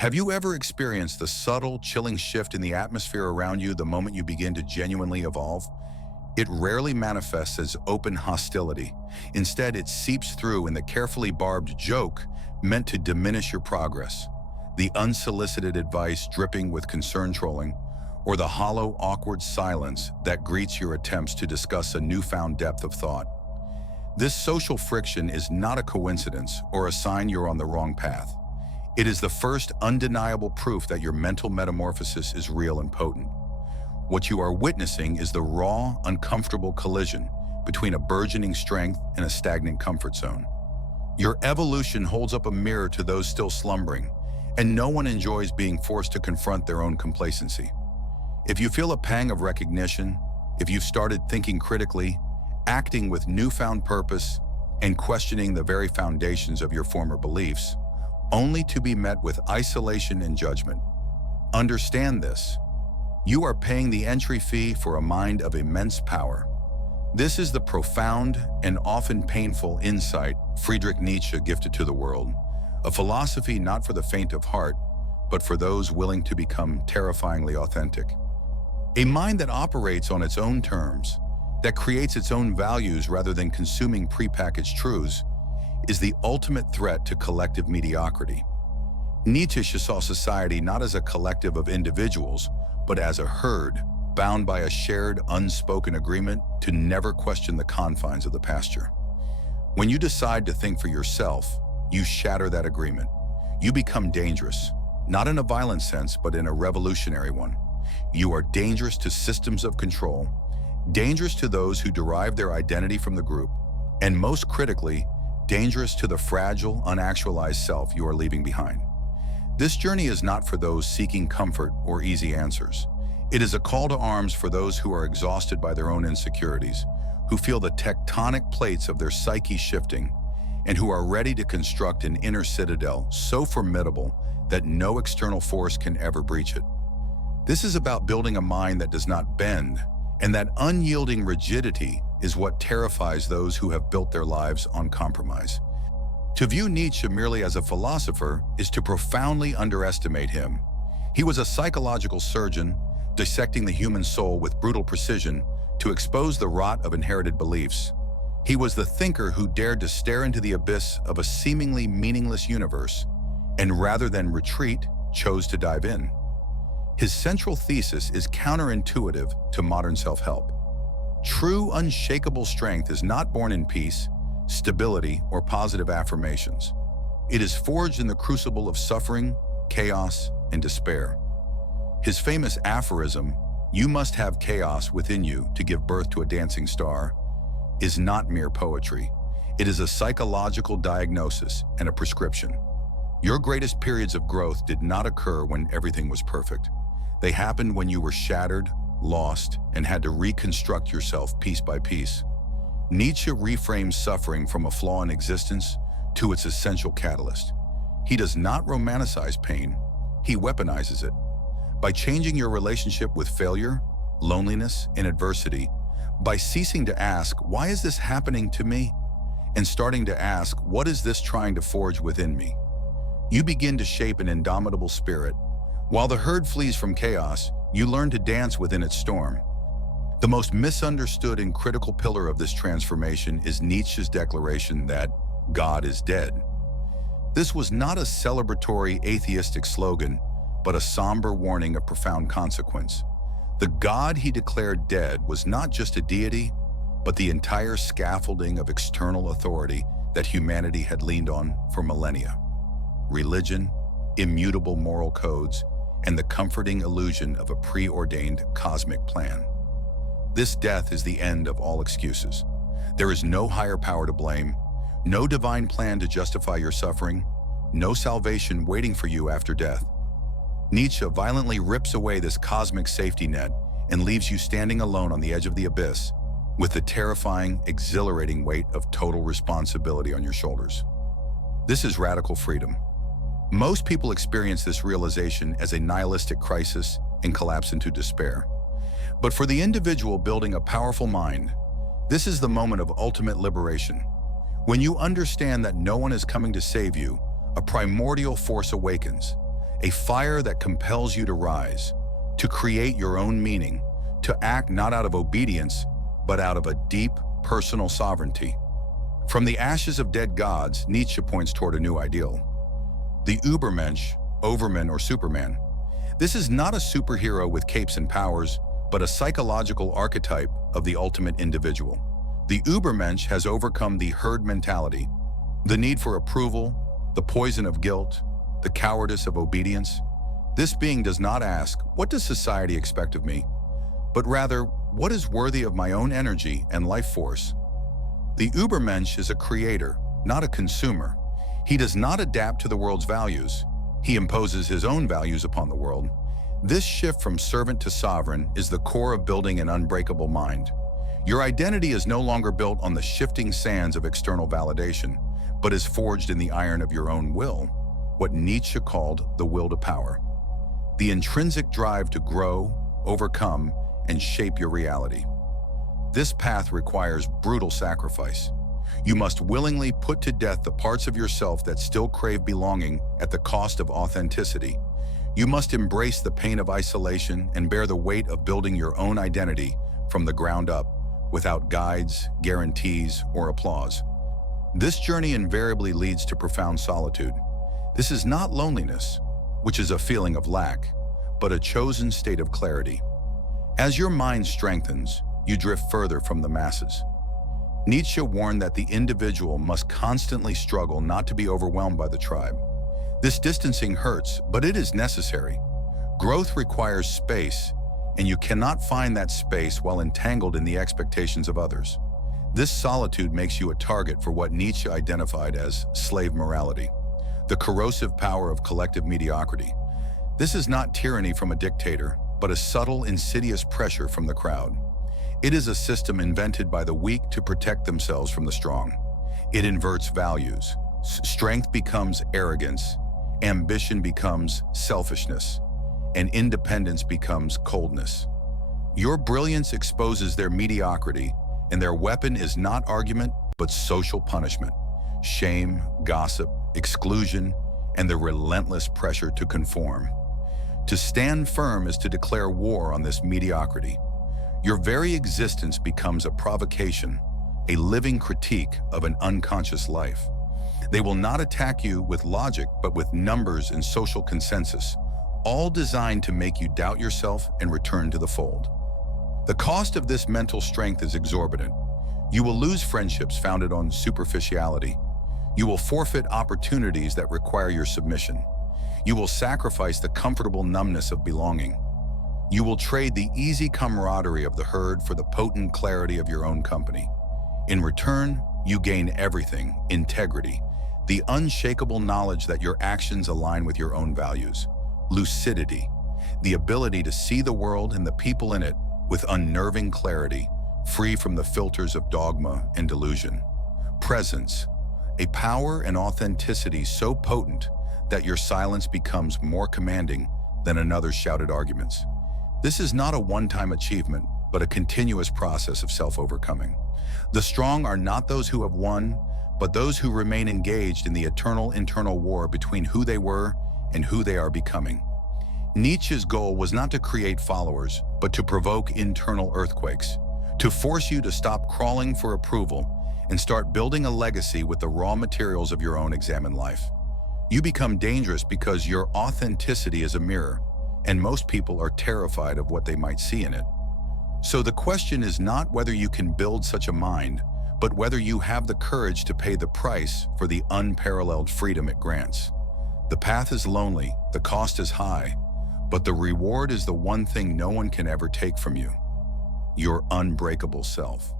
Have you ever experienced the subtle, chilling shift in the atmosphere around you the moment you begin to genuinely evolve? It rarely manifests as open hostility. Instead, it seeps through in the carefully barbed joke meant to diminish your progress, the unsolicited advice dripping with concern trolling, or the hollow, awkward silence that greets your attempts to discuss a newfound depth of thought. This social friction is not a coincidence or a sign you're on the wrong path. It is the first undeniable proof that your mental metamorphosis is real and potent. What you are witnessing is the raw, uncomfortable collision between a burgeoning strength and a stagnant comfort zone. Your evolution holds up a mirror to those still slumbering, and no one enjoys being forced to confront their own complacency. If you feel a pang of recognition, if you've started thinking critically, acting with newfound purpose, and questioning the very foundations of your former beliefs, only to be met with isolation and judgment, understand this. You are paying the entry fee for a mind of immense power. This is the profound and often painful insight Friedrich Nietzsche gifted to the world, a philosophy not for the faint of heart, but for those willing to become terrifyingly authentic. A mind that operates on its own terms, that creates its own values rather than consuming prepackaged truths, is the ultimate threat to collective mediocrity. Nietzsche saw society not as a collective of individuals, but as a herd, bound by a shared, unspoken agreement to never question the confines of the pasture. When you decide to think for yourself, you shatter that agreement. You become dangerous, not in a violent sense, but in a revolutionary one. You are dangerous to systems of control, dangerous to those who derive their identity from the group, and most critically, dangerous to the fragile, unactualized self you are leaving behind. This journey is not for those seeking comfort or easy answers. It is a call to arms for those who are exhausted by their own insecurities, who feel the tectonic plates of their psyche shifting, and who are ready to construct an inner citadel so formidable that no external force can ever breach it. This is about building a mind that does not bend, and that unyielding rigidity is what terrifies those who have built their lives on compromise. To view Nietzsche merely as a philosopher is to profoundly underestimate him. He was a psychological surgeon, dissecting the human soul with brutal precision to expose the rot of inherited beliefs. He was the thinker who dared to stare into the abyss of a seemingly meaningless universe, and rather than retreat, chose to dive in. His central thesis is counterintuitive to modern self-help. True, unshakable strength is not born in peace, stability, or positive affirmations. It is forged in the crucible of suffering, chaos, and despair. His famous aphorism, "You must have chaos within you to give birth to a dancing star," is not mere poetry. It is a psychological diagnosis and a prescription. Your greatest periods of growth did not occur when everything was perfect. They happened when you were shattered, lost, and had to reconstruct yourself piece by piece. Nietzsche reframes suffering from a flaw in existence to its essential catalyst. He does not romanticize pain, he weaponizes it. By changing your relationship with failure, loneliness, and adversity, by ceasing to ask, "Why is this happening to me?" and starting to ask, "What is this trying to forge within me?" you begin to shape an indomitable spirit. While the herd flees from chaos, you learn to dance within its storm. The most misunderstood and critical pillar of this transformation is Nietzsche's declaration that God is dead. This was not a celebratory atheistic slogan, but a somber warning of profound consequence. The God he declared dead was not just a deity, but the entire scaffolding of external authority that humanity had leaned on for millennia. Religion, immutable moral codes, and the comforting illusion of a preordained cosmic plan. This death is the end of all excuses. There is no higher power to blame, no divine plan to justify your suffering, no salvation waiting for you after death. Nietzsche violently rips away this cosmic safety net and leaves you standing alone on the edge of the abyss with the terrifying, exhilarating weight of total responsibility on your shoulders. This is radical freedom. Most people experience this realization as a nihilistic crisis and collapse into despair. But for the individual building a powerful mind, this is the moment of ultimate liberation. When you understand that no one is coming to save you, a primordial force awakens, a fire that compels you to rise, to create your own meaning, to act not out of obedience, but out of a deep personal sovereignty. From the ashes of dead gods, Nietzsche points toward a new ideal. The Übermensch, Overman or Superman. This is not a superhero with capes and powers, but a psychological archetype of the ultimate individual. The Übermensch has overcome the herd mentality, the need for approval, the poison of guilt, the cowardice of obedience. This being does not ask, what does society expect of me? But rather, what is worthy of my own energy and life force? The Übermensch is a creator, not a consumer. He does not adapt to the world's values. He imposes his own values upon the world. This shift from servant to sovereign is the core of building an unbreakable mind. Your identity is no longer built on the shifting sands of external validation, but is forged in the iron of your own will, what Nietzsche called the will to power. The intrinsic drive to grow, overcome, and shape your reality. This path requires brutal sacrifice. You must willingly put to death the parts of yourself that still crave belonging at the cost of authenticity. You must embrace the pain of isolation and bear the weight of building your own identity from the ground up, without guides, guarantees, or applause. This journey invariably leads to profound solitude. This is not loneliness, which is a feeling of lack, but a chosen state of clarity. As your mind strengthens, you drift further from the masses. Nietzsche warned that the individual must constantly struggle not to be overwhelmed by the tribe. This distancing hurts, but it is necessary. Growth requires space, and you cannot find that space while entangled in the expectations of others. This solitude makes you a target for what Nietzsche identified as slave morality, the corrosive power of collective mediocrity. This is not tyranny from a dictator, but a subtle, insidious pressure from the crowd. It is a system invented by the weak to protect themselves from the strong. It inverts values. Strength becomes arrogance, ambition becomes selfishness, and independence becomes coldness. Your brilliance exposes their mediocrity, and their weapon is not argument, but social punishment, shame, gossip, exclusion, and the relentless pressure to conform. To stand firm is to declare war on this mediocrity. Your very existence becomes a provocation, a living critique of an unconscious life. They will not attack you with logic, but with numbers and social consensus, all designed to make you doubt yourself and return to the fold. The cost of this mental strength is exorbitant. You will lose friendships founded on superficiality. You will forfeit opportunities that require your submission. You will sacrifice the comfortable numbness of belonging. You will trade the easy camaraderie of the herd for the potent clarity of your own company. In return, you gain everything: integrity, the unshakable knowledge that your actions align with your own values; lucidity, the ability to see the world and the people in it with unnerving clarity, free from the filters of dogma and delusion; presence, a power and authenticity so potent that your silence becomes more commanding than another's shouted arguments. This is not a one-time achievement, but a continuous process of self-overcoming. The strong are not those who have won, but those who remain engaged in the eternal internal war between who they were and who they are becoming. Nietzsche's goal was not to create followers, but to provoke internal earthquakes, to force you to stop crawling for approval and start building a legacy with the raw materials of your own examined life. You become dangerous because your authenticity is a mirror, and most people are terrified of what they might see in it. So the question is not whether you can build such a mind, but whether you have the courage to pay the price for the unparalleled freedom it grants. The path is lonely, the cost is high, but the reward is the one thing no one can ever take from you: your unbreakable self.